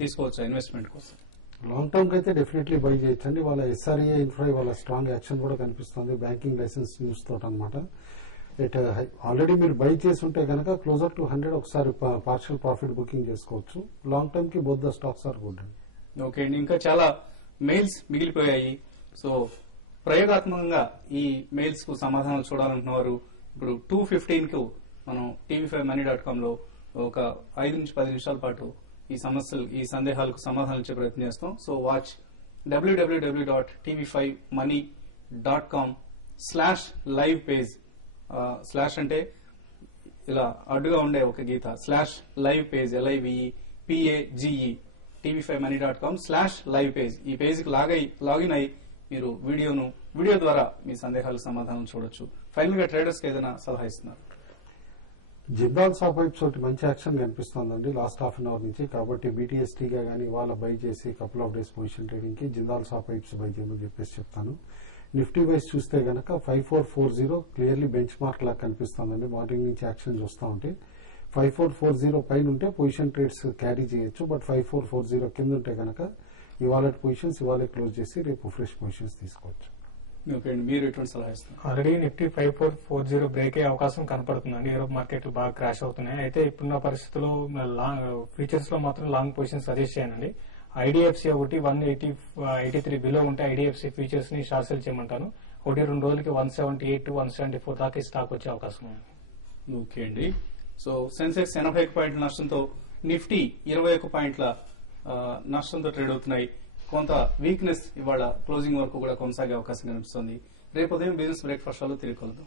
తీసుకోవచ్చా ఇన్వెస్ట్మెంట్ కోసం? Long term కి అయితే డెఫినెట్లీ బై చేయొచ్చండి. వాళ్ళ SRE ఇన్ఫ్రా వాళ్ళ స్ట్రాంగ్ యాక్షన్ కూడా కనిపిస్తుంది బ్యాంకింగ్ లైసెన్స్ న్యూస్ తోటి అనమాట. ఆల్రెడీ మీరు బై చేసి ఉంటే కనుక క్లోజర్ టు 100 ఒకసారి పార్షియల్ ప్రాఫిట్ బుకింగ్ చేసుకోవచ్చు. లాంగ్ టర్మ్ కి both the stocks are good అండి. ఓకే అండి, ఇంకా చాలా మెయిల్స్ మిగిలిపోయాయి. సో ప్రయోగాత్మకంగా ఈ మెయిల్స్ కు సమాధానాలు చూడాలనుకున్నవారు ఇప్పుడు 2:15 కు మనం tv5money.com లో ఒక 5 నుంచి 10 నిమిషాల పాటు ఈ సందేహాలకు సమాధానం ఇచ్చే ప్రయత్నం చేస్తాం. So watch www.tv5money.com/live page. Slash అంటే ఇలా అడ్డుగా ఉండే ఒక గీత /live page LIVEPAGE tv5money.com/live page. ఈ పేజీకి లాగిన్ అయి మీరు వీడియో ద్వారా మీ సందేహాలకు సమాధానం చూడొచ్చు. ఫైనల్ గా ట్రేడర్స్ కి ఏదైనా సలహా ఇస్తున్నారు? జిందాల్ సాఫ్ట్వేర్స్ తోటి మంచి యాక్షన్ కనిపిస్తోందండి లాస్ట్ హాఫ్ అన్ అవర్ నుంచి. కాబట్టి BTSTగా కానీ వాళ్ళ బై చేసి couple of days position trading కి జిందాల్ సాఫ్ట్వేర్స్ బై చేయమని చెప్పేసి చెప్తాను. నిఫ్టీ వైస్ చూస్తే గనక 5440 క్లియర్లీ బెంచ్ మార్క్ లాగా కనిపిస్తోందండి. మార్నింగ్ నుంచి యాక్షన్ చూస్తూ ఉంటే 5440 పైన ఉంటే పొజిషన్ ట్రేడ్స్ క్యారీ చేయొచ్చు. బట్ 5440 కింద ఉంటే గనక ఇవాళ పొజిషన్స్ ఇవాళే క్లోజ్ చేసి రేపు ఫ్రెష్ పొజిషన్స్ తీసుకోవచ్చు. ఓకే అండి, మీరు ఎటువంటి సలహా ఇస్తారు? ఆల్రెడీ నిఫ్టీ 5440 బ్రేక్ అయ్యే అవకాశం కనపడుతుందండి. యూరోప్ మార్కెట్లు బాగా క్రాష్ అవుతున్నాయి. అయితే ఇప్పుడున్న పరిస్థితుల్లో ఫ్యూచర్స్ లో మాత్రం లాంగ్ పొజిషన్ సజెస్ట్ చేయనండి. IDFC ఒకటి 183 బిలో ఉంటే IDFC ఫ్యూచర్స్ ని షార్ట్ సెల్ చేయమంటాను. 1-2 రోజులకి 178 to 174 దాకా స్టాక్ వచ్చే అవకాశం ఉంది. ఓకే అండి, సో సెన్సెక్స్ 81 పాయింట్ల నష్టంతో, నిఫ్టీ 21 పాయింట్ల నష్టంతో ట్రేడ్ అవుతున్నాయి. కొంత వీక్నెస్ ఇవాళ క్లోజింగ్ వరకు కూడా కొనసాగే అవకాశం కనిపిస్తుంది. రేపు ఉదయం బిజినెస్ బ్రేక్ఫాస్ట్ లో తిరిగి కలుద్దాం.